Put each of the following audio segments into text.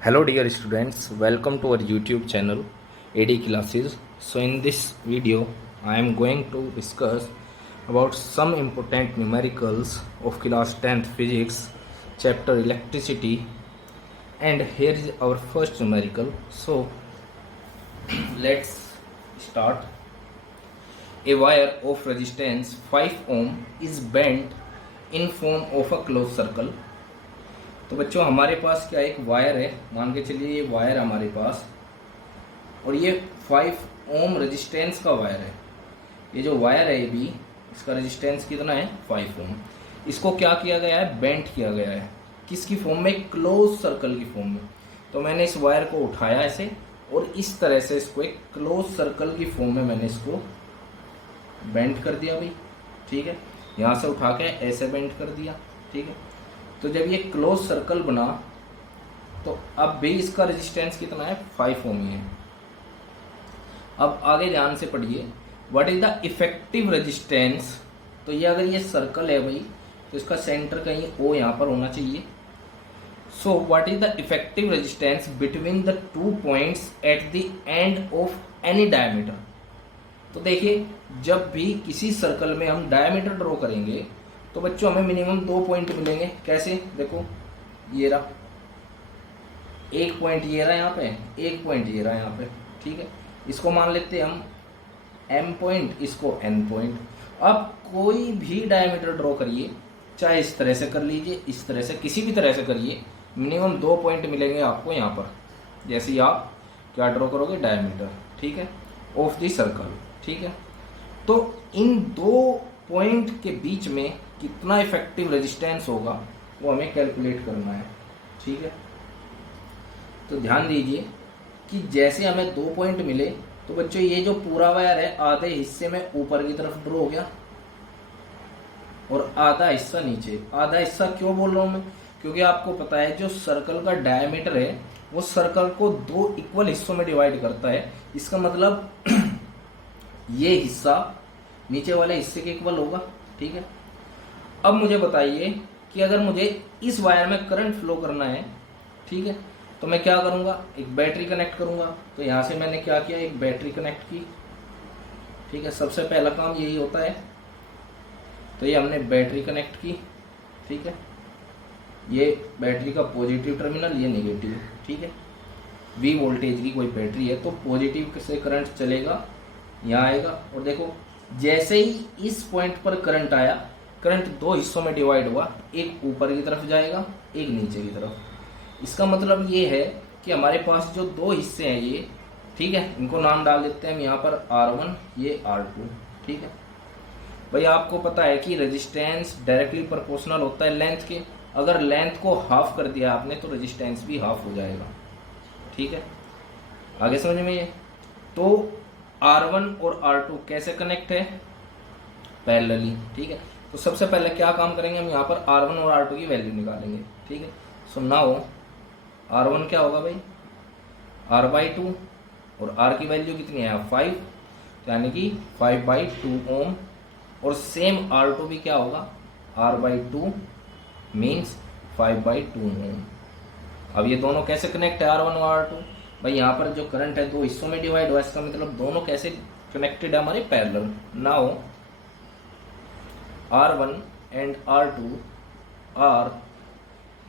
Hello dear students, welcome to our YouTube channel AD Classes. So in this video I am going to discuss about some important numericals of class 10th physics chapter electricity, and here is our first numerical. So let's start. A wire of resistance 5 ohm is bent in form of a closed circle. तो बच्चों हमारे पास क्या एक wire है, मान के चलिए ये वायर हमारे पास, और ये 5 ओम रेजिस्टेंस का वायर है। ये जो वायर है ये भी, इसका रेजिस्टेंस कितना है 5 ओम। इसको क्या किया गया है, बेंट किया गया है। किसकी फॉर्म में, क्लोज सर्कल की फॉर्म में। तो मैंने इस वायर को उठाया ऐसे और इस तरह से इसको एक क्लोज सर्कल की फॉर्म में मैंने इसको बेंट कर दिया भाई, ठीक है। यहाँ से उठा के ऐसे बेंट कर दिया, ठीक है। तो जब ये क्लोज सर्कल बना तो अब भी इसका रेजिस्टेंस कितना है, 5 ओम ही है। अब आगे ध्यान से पढ़िए, what is the effective resistance. तो ये अगर ये सर्कल है भाई तो इसका सेंटर कहीं ओ यहाँ पर होना चाहिए। So what is the effective resistance between the 2 points at the end of any diameter. तो देखिए जब भी किसी सर्कल में हम डायमीटर ड्रॉ करेंगे तो बच्चों हमें मिनिमम 2 पॉइंट मिलेंगे। कैसे, देखो ये रहा एक पॉइंट, ये रहा यहाँ पे एक पॉइंट, ये रहा यहाँ पे, ठीक है। इसको मान लेते हैं हम m पॉइंट, इसको n पॉइंट। अब कोई भी डायमीटर ड्रॉ करिए, चाहे इस तरह से कर लीजिए, इस तरह से, किसी भी तरह से करिए, मिनिमम 2 पॉइंट मिलेंगे आपको यहाँ पर। जैसे ही आप क्या ड्रॉ करोगे, डायमीटर, ठीक है, ऑफ द सर्कल, ठीक है। तो इन 2 पॉइंट के बीच में कितना इफेक्टिव रेजिस्टेंस होगा वो हमें कैलकुलेट करना है, ठीक है। तो ध्यान दीजिए कि जैसे हमें 2 पॉइंट मिले तो बच्चों ये जो पूरा वायर है आधे हिस्से में ऊपर की तरफ ड्रॉ हो गया और आधा हिस्सा नीचे। आधा हिस्सा क्यों बोल रहा हूं मैं, क्योंकि आपको पता है जो सर्कल का डायमीटर है वो सर्कल को 2 इक्वल हिस्सों में डिवाइड करता है। इसका मतलब ये हिस्सा नीचे वाले हिस्से के इक्वल होगा, ठीक है। अब मुझे बताइए कि अगर मुझे इस वायर में करंट फ्लो करना है, ठीक है, तो मैं क्या करूंगा, एक बैटरी कनेक्ट करूंगा। तो यहां से मैंने क्या किया, एक बैटरी कनेक्ट की, ठीक है। सबसे पहला काम यही होता है। तो ये हमने बैटरी कनेक्ट की, ठीक है। ये बैटरी का पॉजिटिव टर्मिनल, ये नेगेटिव, ठीक है। V वोल्टेज की कोई बैटरी है तो पॉजिटिव से करंट चलेगा, यहाँ आएगा। और देखो जैसे ही इस पॉइंट पर करंट आया, करंट 2 हिस्सों में डिवाइड हुआ, एक ऊपर की तरफ जाएगा, एक नीचे की तरफ। इसका मतलब ये है कि हमारे पास जो 2 हिस्से हैं ये, ठीक है, इनको नाम डाल देते हैं हम यहाँ पर R1, ये R2, ठीक है। भाई आपको पता है कि रेजिस्टेंस डायरेक्टली प्रोपोर्शनल होता है लेंथ के। अगर लेंथ को हाफ कर दिया आपने तो रेजिस्टेंस भी हाफ हो जाएगा, ठीक है। आगे समझ में ये। तो R1 और R2 कैसे कनेक्ट है, पैरेलली, ठीक है। तो सबसे पहले क्या काम करेंगे, हम यहाँ पर R1 और R2 की वैल्यू निकालेंगे, ठीक है। सो नाउ R1 क्या होगा भाई, R/2, और R की वैल्यू कितनी है 5, यानी कि 5/2 ओम। और सेम R2 भी क्या होगा, R/2 मीन्स 5/2 ओम। अब ये दोनों कैसे कनेक्ट है, R1 और R2। भाई यहाँ पर जो करंट है 2 हिस्सों में डिवाइड हुआ, इसका मतलब दोनों कैसे कनेक्टेड है, हमारे parallel. Now R1 and R2 are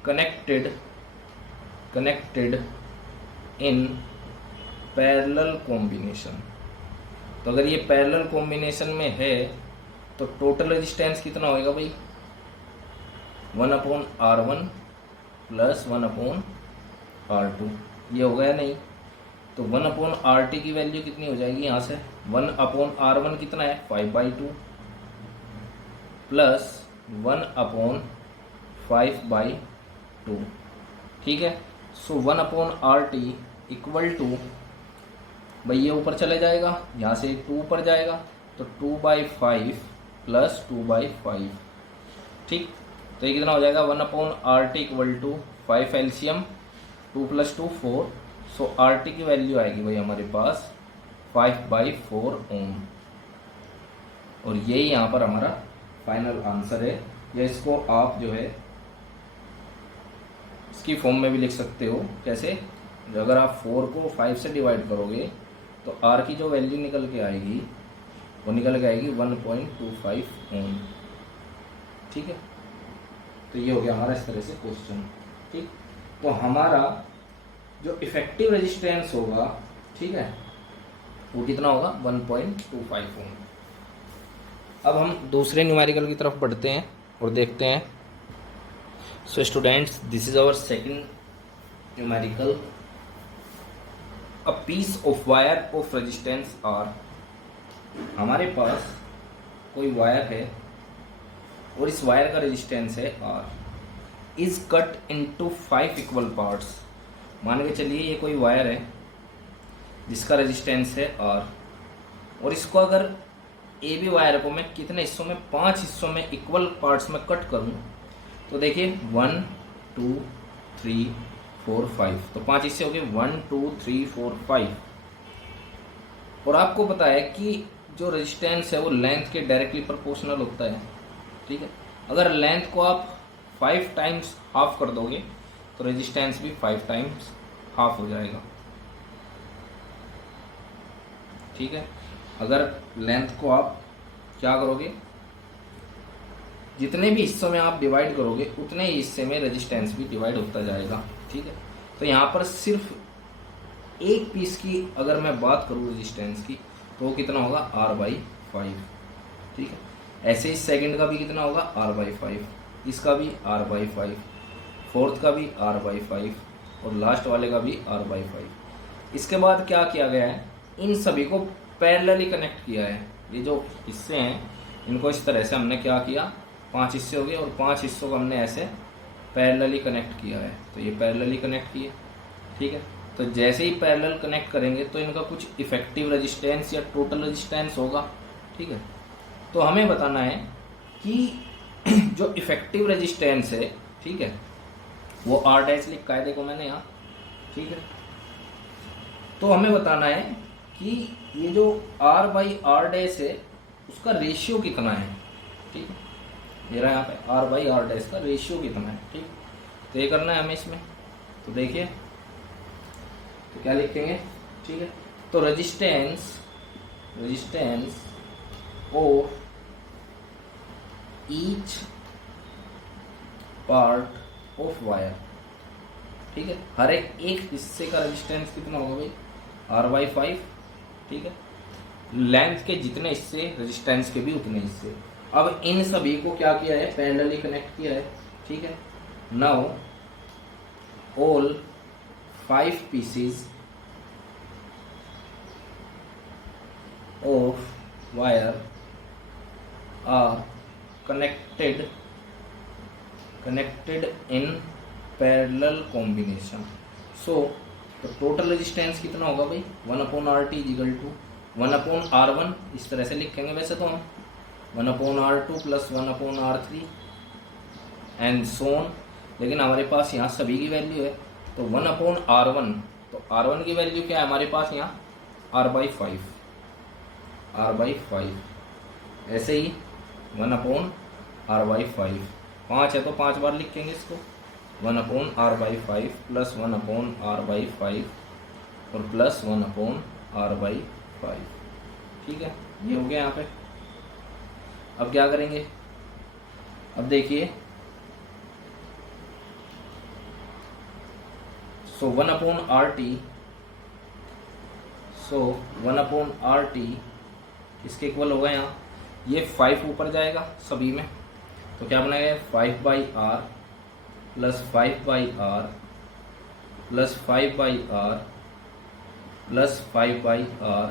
connected in parallel combination। तो अगर ये पैरेलल कॉम्बिनेशन में है तो टोटल रेजिस्टेंस कितना होगा भाई, 1/R1 प्लस 1/R2। ये हो गया नहीं, तो 1/RT की वैल्यू कितनी हो जाएगी, यहाँ से 1/R1 कितना है 5/2 प्लस 1/5/2, ठीक है। सो 1/RT इक्वल टू, भाई ये ऊपर चले जाएगा, यहाँ से 2 ऊपर जाएगा, तो 2/5 प्लस 2/5, ठीक। तो ये कितना हो जाएगा, 1/RT equal to 5 LCM, 2 + 2 4। So RT की वैल्यू आएगी भाई हमारे पास 5/4 ओम। और यही यहाँ पर हमारा फाइनल आंसर है, या इसको आप जो है इसकी फॉर्म में भी लिख सकते हो। कैसे? अगर आप 4 को 5 से डिवाइड करोगे तो आर की जो वैल्यू निकल के आएगी वो निकल के आएगी 1.25 ओम। ठीक है, तो ये हो गया हमारा इस तरह से क्वेश्चन। ठीक, तो हमारा जो इफेक्टिव रेजिस्टेंस होगा, ठीक है, वो कितना होगा? 1.25 ओम। अब हम दूसरे न्यूमेरिकल की तरफ बढ़ते हैं और देखते हैं। So students, this is our second numerical. A piece of wire of resistance R. हमारे पास कोई वायर है और इस वायर का रेजिस्टेंस है R. Is cut into 5 equal parts. मान के चलिए ये कोई वायर है जिसका रेजिस्टेंस है आर, और इसको अगर ए बी वायर को मैं कितने हिस्सों में? 5 हिस्सों में इक्वल पार्ट्स में कट करूं तो देखिए 1 2 3 4 5, तो 5 हिस्से हो गए 1 2 3 4 5। और आपको पता है कि जो रेजिस्टेंस है वो लेंथ के डायरेक्टली प्रोपोर्शनल होता है। ठीक है, अगर लेंथ को आप 5 टाइम्स हाफ कर दोगे तो रेजिस्टेंस भी 5 टाइम्स हाफ हो जाएगा। ठीक है, अगर लेंथ को आप क्या करोगे, जितने भी हिस्सों में आप डिवाइड करोगे उतने ही हिस्से में रेजिस्टेंस भी डिवाइड होता जाएगा। ठीक है, तो यहाँ पर सिर्फ एक पीस की अगर मैं बात करूँ रेजिस्टेंस की तो वो कितना होगा? R/5। ठीक है, ऐसे ही सेकंड का भी कितना होगा? R/5, इसका भी R/5, फोर्थ का भी R/5 और लास्ट वाले का भी R/5। इसके बाद क्या किया गया है? इन सभी को पैरेलली कनेक्ट किया है। ये जो हिस्से हैं इनको इस तरह से हमने क्या किया? 5 हिस्से हो गए और 5 हिस्सों को हमने ऐसे पैरेलली कनेक्ट किया है। तो ये पैरेलली कनेक्ट किए। ठीक है, तो जैसे ही पैरेलल कनेक्ट करेंगे तो इनका कुछ इफेक्टिव रेजिस्टेंस या टोटल रेजिस्टेंस होगा। ठीक है, तो हमें बताना है कि जो इफेक्टिव रेजिस्टेंस है, ठीक है, वो R डैश लिखा है, देखो मैंने यहाँ। ठीक है, तो हमें बताना है कि ये जो R/R डैश है उसका रेशियो कितना है। ठीक है, मेरा यहाँ पे R/R डैश का रेशियो कितना है। ठीक, तो ये करना है हमें इसमें। तो देखिए, तो क्या लिखेंगे? ठीक है, तो resistance of each part of wire. ठीक है, हर एक हिस्से का रेजिस्टेंस कितना होगा भाई? R/5। ठीक है, लेंथ के जितने हिस्से रेजिस्टेंस के भी उतने हिस्से। अब इन सभी को क्या किया है? पैरेलली कनेक्ट किया है। ठीक है, now all 5 pieces of wire are connected in parallel combination. So तो टोटल रेजिस्टेंस कितना होगा भाई? 1/RT equal to 1/R1। इस तरह से लिखेंगे वैसे तो हम 1/R2 plus 1/R3 and so on, लेकिन हमारे पास यहाँ सभी की वैल्यू है तो 1/R1। तो R1 की वैल्यू क्या है हमारे पास यहाँ? R/5। ऐसे ही 1/R/5, 5 है तो 5 बार लिखेंगे इसको। 1/R/5 प्लस 1/R/5 और प्लस 1/R/5। ठीक है, ये हो गया यहाँ पे। अब क्या करेंगे? अब देखिए, सो 1/RT इसके इक्वल होगा यहाँ। ये 5 ऊपर जाएगा सभी में तो क्या बनाएगा? 5/R plus 5/R plus 5/R plus 5/R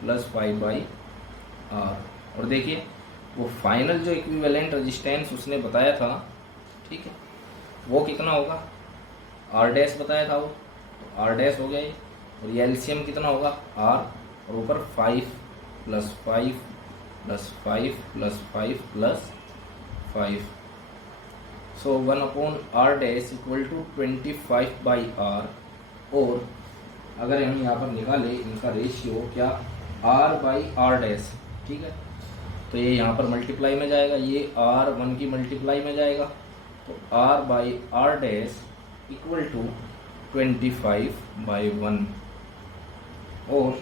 plus 5/R। और देखिए वो फाइनल जो इक्विवेलेंट रेजिस्टेंस उसने बताया था, ठीक है, वो कितना होगा? R डैश बताया था वो, तो R डैश हो गया ये। और ये एलसीएम कितना होगा? R और ऊपर 5 plus 5 plus 5 plus 5 plus 5। So 1/R dash equal to 25/R। और अगर हम यहाँ पर निकालें इनका रेशियो क्या? R/R dash. ठीक है, तो ये यहाँ पर मल्टीप्लाई में जाएगा, ये R1 की मल्टीप्लाई में जाएगा, तो R/R डैश इक्वल टू 25/1, और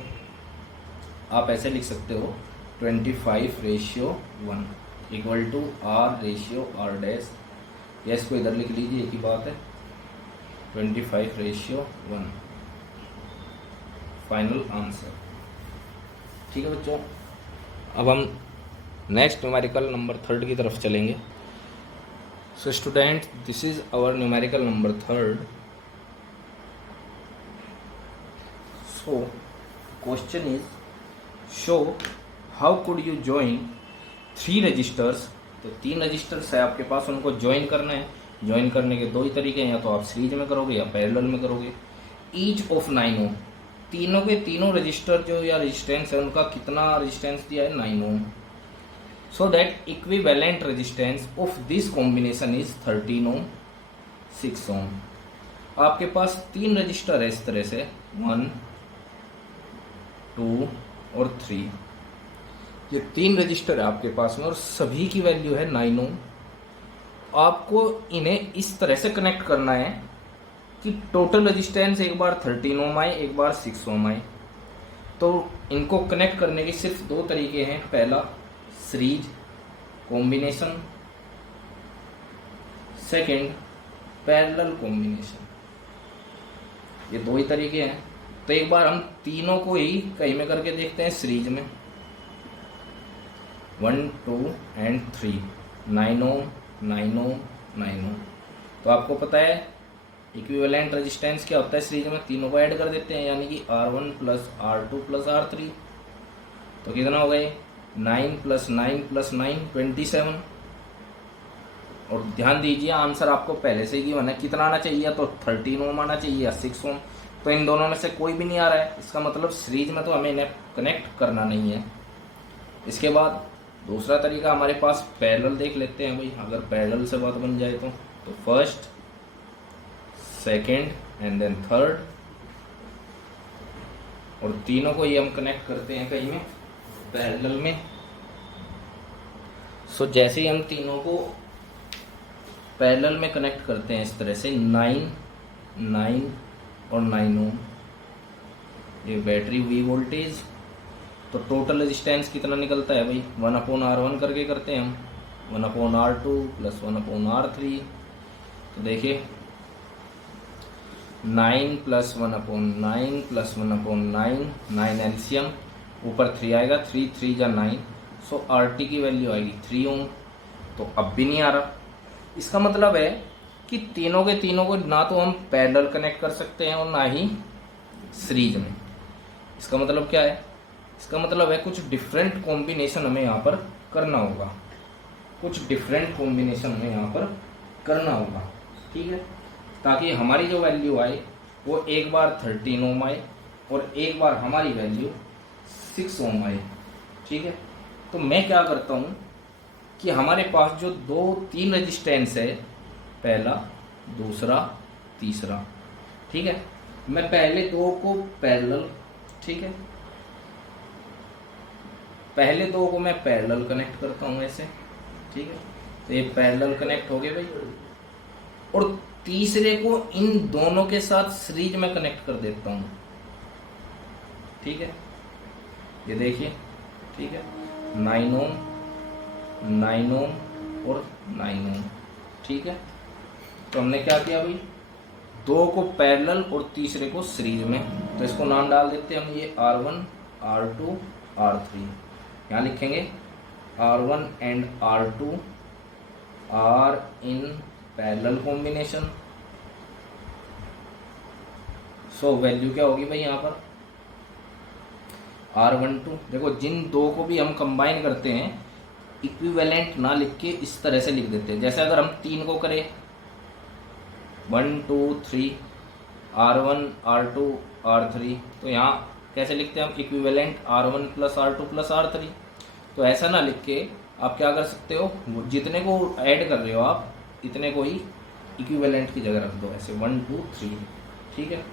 आप ऐसे लिख सकते हो 25/1 इक्वल टू R/R डैश, या इसको इधर लिख लीजिए, एक ही बात है, 25/1 फाइनल आंसर। ठीक है बच्चों, अब हम नेक्स्ट न्यूमेरिकल नंबर 3 की तरफ चलेंगे। So student, this is our numerical number 3। So question is, show how could you join 3 resistors. तो 3 रजिस्टर्स है आपके पास, उनको ज्वाइन करना है। ज्वाइन करने के 2 ही तरीके हैं, या तो आप सीरीज में करोगे या पैरेलल में करोगे। ईच ऑफ 9 ओम, तीनों के तीनों रजिस्टर जो या रेजिस्टेंस है उनका कितना रेजिस्टेंस दिया है, 9 ohm. So that equivalent resistance of this combination is 13 ohm, 6 ohm. आपके पास 3 रजिस्टर है इस तरह से, 1, 2 और 3। ये 3 रजिस्टर है आपके पास में और सभी की वैल्यू है 9 ओम। आपको इन्हें इस तरह से कनेक्ट करना है कि टोटल रेजिस्टेंस एक बार 13 ओम आए, एक बार 6 ओम आए। तो इनको कनेक्ट करने के सिर्फ 2 तरीके हैं। पहला series combination, second parallel combination. ये 2 ही तरीके हैं। तो एक बार हम तीनों को ही कहीं में करके देखते हैं सीरीज में, 1, 2 एंड 3, 9 ओम, 9 ओम, 9 ओम। तो आपको पता है इक्विवेलेंट रेजिस्टेंस क्या होता है सीरीज में, तीनों को ऐड कर देते हैं, यानी कि R1 plus R2 plus R3। तो कितना हो गए, 9 प्लस 9 प्लस 9 27। और ध्यान दीजिए आंसर आपको पहले से ही गिवन है, कितना आना चाहिए, तो 13 ओम आना चाहिए या 6 ओम। तो इन दोनों में से कोई भी नहीं आ रहा है, इसका मतलब सीरीज में तो हमें इन्हें कनेक्ट करना नहीं है। इसके बाद दूसरा तरीका हमारे पास पैरेलल देख लेते हैं भाई। अगर पैरेलल से बात बन जाए तो first, second and then third, और तीनों को ही हम कनेक्ट करते हैं कहीं में पैरेलल में। सो जैसे ही हम तीनों को पैरेलल में कनेक्ट करते हैं इस तरह से, 9, 9 और 9 ओम, ये बैटरी हुई वोल्टेज। तो टोटल रेजिस्टेंस कितना निकलता है भाई, 1/R1 करके करते हैं हम, 1/R2 प्लस 1/R3। तो देखिए 9 प्लस 1/9 प्लस 1/9, 9 एलसीएम, ऊपर 3 आएगा, 3 3 जा 9। सो RT की वैल्यू आएगी 3 ओम। तो अब भी नहीं आ रहा। इसका मतलब है कि तीनों के तीनों को ना तो हम पैरेलल कनेक्ट कर सकते हैं और ना ही सीरीज में। इसका मतलब क्या है, इसका मतलब है कुछ डिफरेंट कॉम्बिनेशन हमें यहाँ पर करना होगा, कुछ डिफरेंट कॉम्बिनेशन हमें यहाँ पर करना होगा। ठीक है, ताकि हमारी जो वैल्यू आए वो एक बार 13 ओम आए और एक बार हमारी वैल्यू 6 ओम आए। ठीक है, तो मैं क्या करता हूँ कि हमारे पास जो 2-3 रेजिस्टेंस है, पहला, दूसरा, तीसरा, ठीक है, मैं पहले 2 को पैरेलल, ठीक है, पहले 2 को मैं पैरेलल कनेक्ट करता हूँ ऐसे। ठीक है, तो ये पैरेलल कनेक्ट हो गए भाई, और तीसरे को इन दोनों के साथ सीरीज में कनेक्ट कर देता हूँ। ठीक है, ये देखिए, ठीक है, 9 ओम, 9 ओम और 9 ओम। ठीक है, तो हमने क्या किया भाई, 2 को पैरेलल और तीसरे को सीरीज में। तो इसको नाम डाल देते हैं हम, ये R1, R2, R3। यहाँ लिखेंगे R1 and R2 are in parallel combination. So value क्या होगी भाई यहाँ पर, R12। देखो जिन 2 को भी हम कंबाइन करते हैं, इक्विवेलेंट ना लिख के इस तरह से लिख देते हैं। जैसे अगर हम 3 को करें, 1 2 3, R1 R2 R3, तो यहाँ कैसे लिखते हैं हम, equivalent R1 plus R2 plus R3। तो ऐसा ना लिख के आप क्या कर सकते हो, जितने को ऐड कर रहे हो आप, इतने को ही इक्विवेलेंट की जगह रख दो, ऐसे 1 2 3। ठीक है,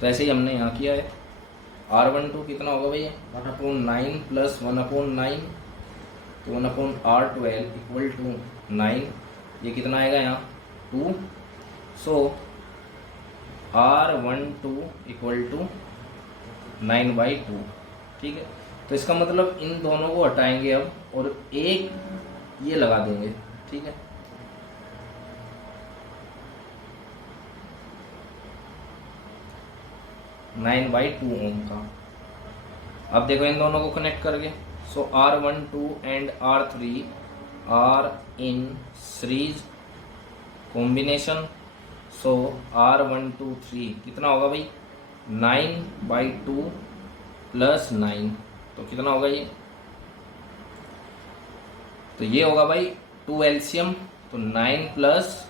तो ऐसे ही हमने यहाँ किया है। R12 कितना होगा भैया, 1/9 प्लस 1/9, तो 1/R12 इक्वल टू 9। ये कितना आएगा यहाँ, 2। सो R12 इक्वल टू 9/2। ठीक है, तो इसका मतलब इन दोनों को हटाएंगे अब और एक ये लगा देंगे। ठीक है, नाइन बाई टू ओम का। अब देखो इन दोनों को कनेक्ट करके, so R12 and R3 are in series combination. So R123 कितना होगा भाई, 9/2 प्लस 9, तो कितना होगा ये, तो ये होगा भाई 2 एलसीएम, तो 9 प्लस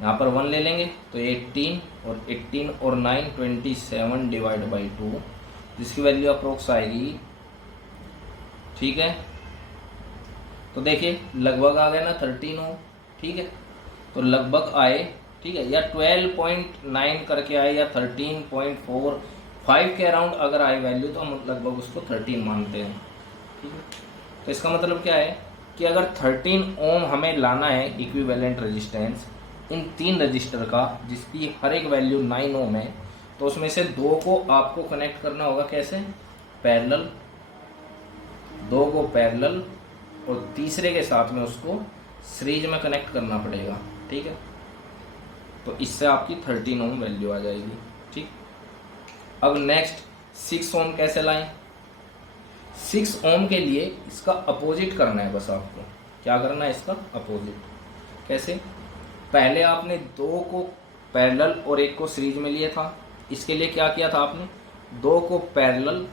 यहाँ पर 1 ले लेंगे तो 18, और 18 और 9 27 डिवाइड बाई 2, जिसकी वैल्यू अप्रोक्स आएगी। ठीक है, तो देखिए लगभग आ गया ना 13 हो। ठीक है, तो लगभग आए, ठीक है, या 12.9 करके आए या 13.45 के अराउंड अगर आए वैल्यू तो हम लगभग उसको 13 मानते हैं। ठीक है, तो इसका मतलब क्या है कि अगर 13 ओम हमें लाना है इक्विवेलेंट रेजिस्टेंस इन 3 रजिस्टर का, जिसकी हर एक वैल्यू 9 ओम है, तो उसमें से 2 को आपको कनेक्ट करना होगा कैसे, पैरेलल, 2 को पैरेलल और तीसरे के साथ में उसको सीरीज में कनेक्ट करना पड़ेगा। ठीक है, तो इससे आपकी 13 ओम वैल्यू आ जाएगी। ठीक, अब नेक्स्ट 6 ओम कैसे लाएं। 6 ओम के लिए इसका अपोजिट करना है, बस आपको क्या करना है, इसका अपोजिट। कैसे, पहले आपने 2 को पैरेलल और 1 को सीरीज में लिया था। इसके लिए क्या किया था आपने, 2 को पैरेलल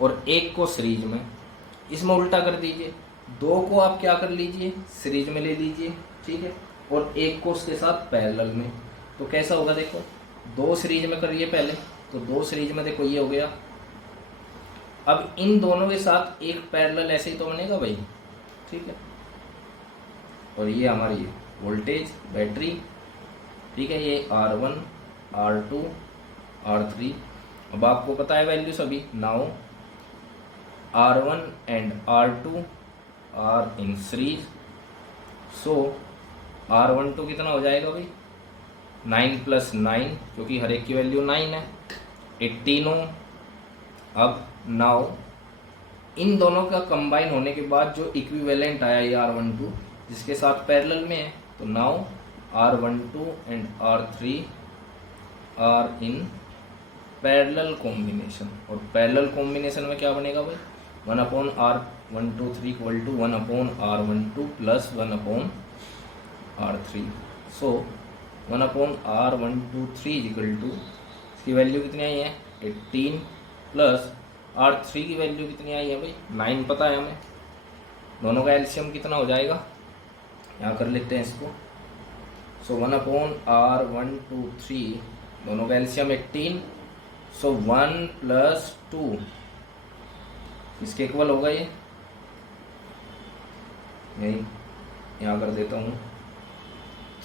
और 1 को सीरीज में। इसमें उल्टा कर दीजिए, 2 को आप क्या कर लीजिए, सीरीज में ले लीजिए। ठीक है, और 1 को उसके साथ पैरेलल में। तो कैसा होगा, देखो 2 सीरीज में करिए पहले, तो 2 सीरीज में देखो ये हो गया। अब इन दोनों के साथ एक पैरेलल ऐसे ही तो बनेगा भाई। ठीक है, और ये हमारी वोल्टेज बैटरी। ठीक है, ये R1 R2 R3। अब आपको पता है वैल्यू सभी। Now R1 and R2 are in series, so R12 कितना हो जाएगा भाई, 9 प्लस 9, क्योंकि हर एक की वैल्यू 9 है, 18 ओम। अब नाउ इन दोनों का कंबाइन होने के बाद जो इक्विवेलेंट आया ये R12 जिसके साथ पैरेलल में है, तो now R12 and R3 are in parallel combination. और पैरेलल कॉम्बिनेशन में क्या बनेगा भाई, 1/R123 equal to 1/R12 plus 1/R3। So 1/R123 equal to, इसकी वैल्यू कितनी आई है, 18 प्लस R3 की वैल्यू कितनी आई है भाई, 9 पता है हमें। दोनों का एलसीएम कितना हो जाएगा, यहाँ कर लेते हैं इसको। सो 1/R123, दोनों का एलसीएम 18, सो 1 प्लस 2 इसके इक्वल होगा ये, यही यहाँ कर देता हूँ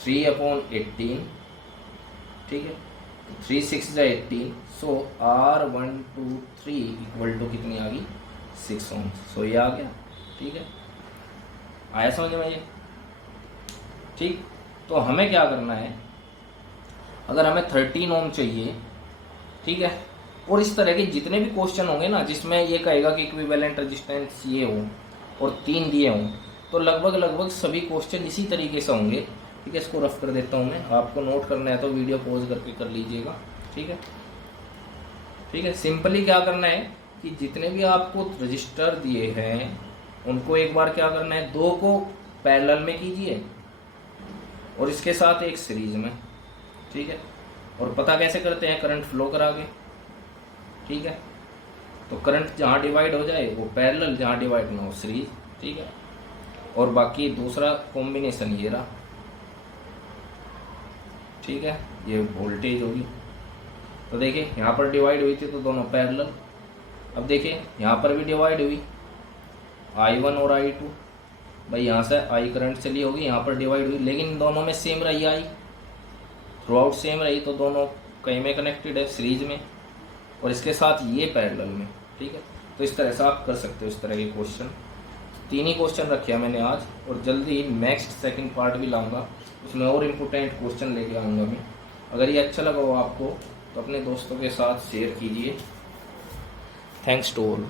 3/18। ठीक है, 3 6 जा 18, सो R123 इक्वल टू कितनी आ गई, 6 ओम। सो ये आ गया। ठीक है, आया समझ में ये। ठीक, तो हमें क्या करना है, अगर हमें 13 ओम चाहिए, ठीक है, और इस तरह के जितने भी क्वेश्चन होंगे ना जिसमें ये कहेगा कि इक्विवेलेंट रेजिस्टेंस ये हो और 3 दिए हों, तो लगभग सभी क्वेश्चन इसी तरीके से होंगे। ठीक है, इसको रफ कर देता हूँ मैं, आपको नोट करना है तो वीडियो पॉज करके कर लीजिएगा। ठीक है, ठीक है, सिंपली क्या करना है कि जितने भी आपको रजिस्टर दिए हैं उनको एक बार क्या करना है, 2 को पैरेलल में कीजिए और इसके साथ एक सीरीज में। ठीक है, और पता कैसे करते हैं, करंट फ्लो करा के। ठीक है, तो करंट जहाँ डिवाइड हो जाए वो पैरेलल, जहाँ डिवाइड ना हो सीरीज। ठीक है, और बाकी दूसरा कॉम्बिनेशन ये रहा। ठीक है, ये वोल्टेज होगी। तो देखिए यहाँ पर डिवाइड हुई थी तो दोनों पैरेलल। अब देखिए यहाँ पर भी डिवाइड हुई, I1 और I2, भाई यहाँ से I करंट चली होगी, यहाँ पर डिवाइड हुई, लेकिन दोनों में सेम रही I, थ्रू आउट सेम रही, तो दोनों कहीं में कनेक्टेड है सीरीज में, और इसके साथ ये पैरेलल में। ठीक है, तो इस तरह से आप कर सकते हो इस तरह के क्वेश्चन। 3 ही क्वेश्चन रखे हैं मैंने आज, और जल्दी नेक्स्ट सेकंड पार्ट भी लाऊंगा उसमें और इम्पोर्टेंट क्वेश्चन लेके आऊँगा मैं। अगर ये अच्छा लगा हो आपको तो अपने दोस्तों के साथ शेयर कीजिए। Thanks to all.